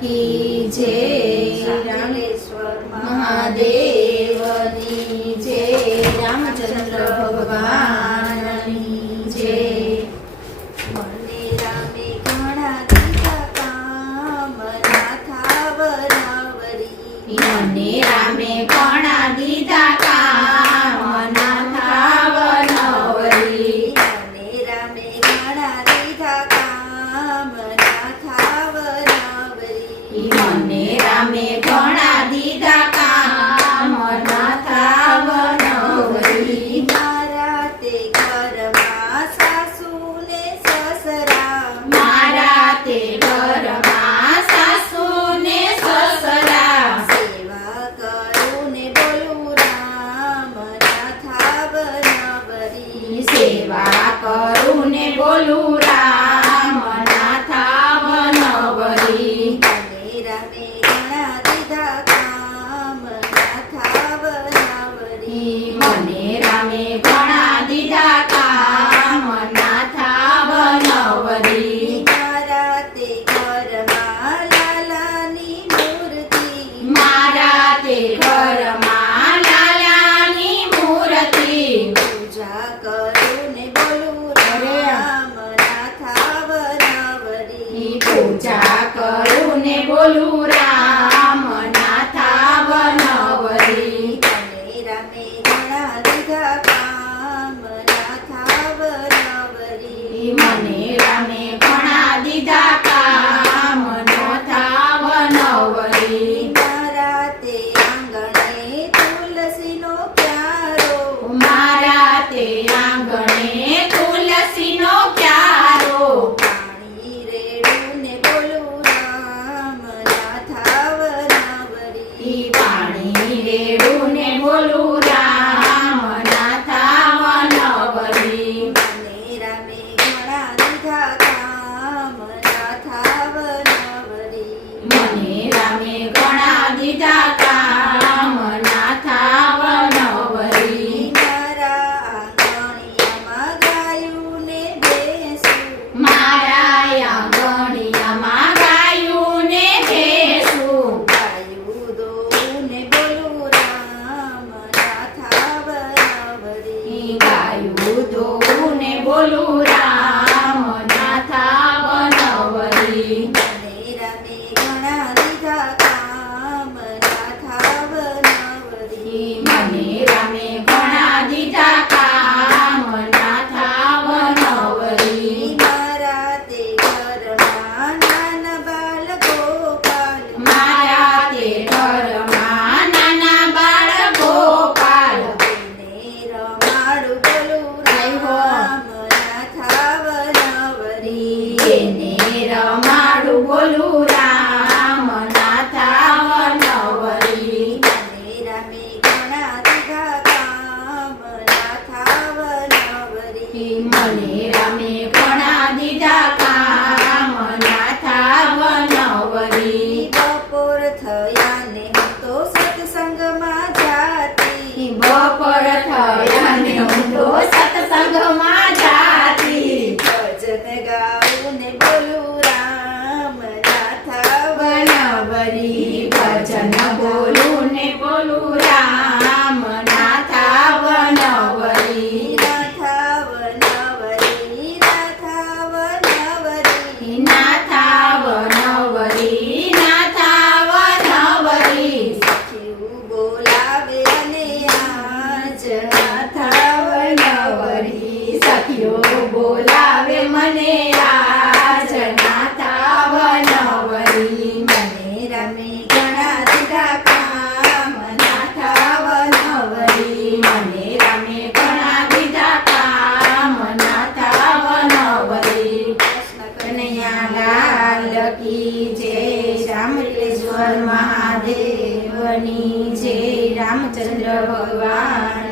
की जय, रामेश्वर महादेवनी जय, रामचंद्र भगवाननी जय। મને રામે ઘણા દીધા કામ નાથા વરાવરી મને રામે ઘણા દીધા કામ નાથા વનવરી મને રામે ઘણા દીધા કામ નાથા વરાવરી મને રામે ઘણા દીધા કામ નાથા વનવરી મારા તે ઘરમાં સાસુ ને સસરા મારા તે ઘરમાં સાસુ ને સસરા સેવા કરું ને બોલું રામ નાથા વરાવરી સેવા કરું ને બોલું રામ નાથા વનવરી મને રામે ઘણા દીધા કામ નાથા વરાવરી મને રામે ઘણા દીધા કામ નાથા વનવરી મારા તે ઘરમાં લાલાની મૂર્તિ મારા તે ઘરમાં લાલાની મૂર્તિ પૂજા કરું ને બોલું રામ નાથા વરાવરી પૂજા કરું ને બોલું રામ નાથા વનવરી મને રામે ઘણા દીધા કામ નાથા વરાવરી મને રામે ઘણા દીધા કામ નાથા વનવરી મારા તે આંગણે તુલસીનો પ્યારો મારા તે આંગણે તુલસીનો ક્યારો પાણી રેડું ને બોલું રામ નાથા વરાવરી પાણી રેડું ને બોલું રામ નાથા વનવરી મને રામે ઘણા દીધા કામ નાથા વરાવરી મને રામે ઘણા દીધા કામ નાથા વનવરી મારા આંગણિયામાં ગાયું ને ભેંસું મારા આંગણિયામાં ગાયું ને ભેંસું ગાયું દોવું ને બોલું રામ નાથા વરાવરી ગાયું ધોવું ને બોલું રામ નાથા વનવરી મને રામે ઘણા દીધા કામ નાથા વરાવરી મને રામે ઘણા દીધા કામ નાથા વનવરી મારા તે ઘરમાં નાના બાળ ગોપાલ મારા તે ઘરમાં નાના બાળ ગોપાલ તેને રમાડું બોલું રામ નાથા વરાવરી એને રમાડું બોલું રામ નાથા વનવરી મને રામે ઘણા દીધા કામ નાથા વરાવરી મને રામે ઘણા દીધા કામ નાથા વનવરી બપોર થયા ને હું તો સત્સંગમાં જાતી બપોર થયા ને હું તો સત્સંગમાં જાતી ભજન ગાઉં ને બોલું રામ નાથા વનવરી ભજન બોલું ને બોલું રામ નાથા વનવરી નાથા વનવરી નાથા વનવરી નાથા વનવરી નાથા વનવરી સખીયું બોલાવે અને આજ નાથા વનવરી સખીઓ બોલાવે મને આજ નાથા વનવરી મને રામે ઘણા દીધા કામ નાથા વનવરી મને રામે ઘણા દીધા કામ નાથા વનવરી કૃષ્ણ કનૈયા લાલ કી જય, રામેશ્વર મહાદેવની જય, રામચંદ્ર ભગવાન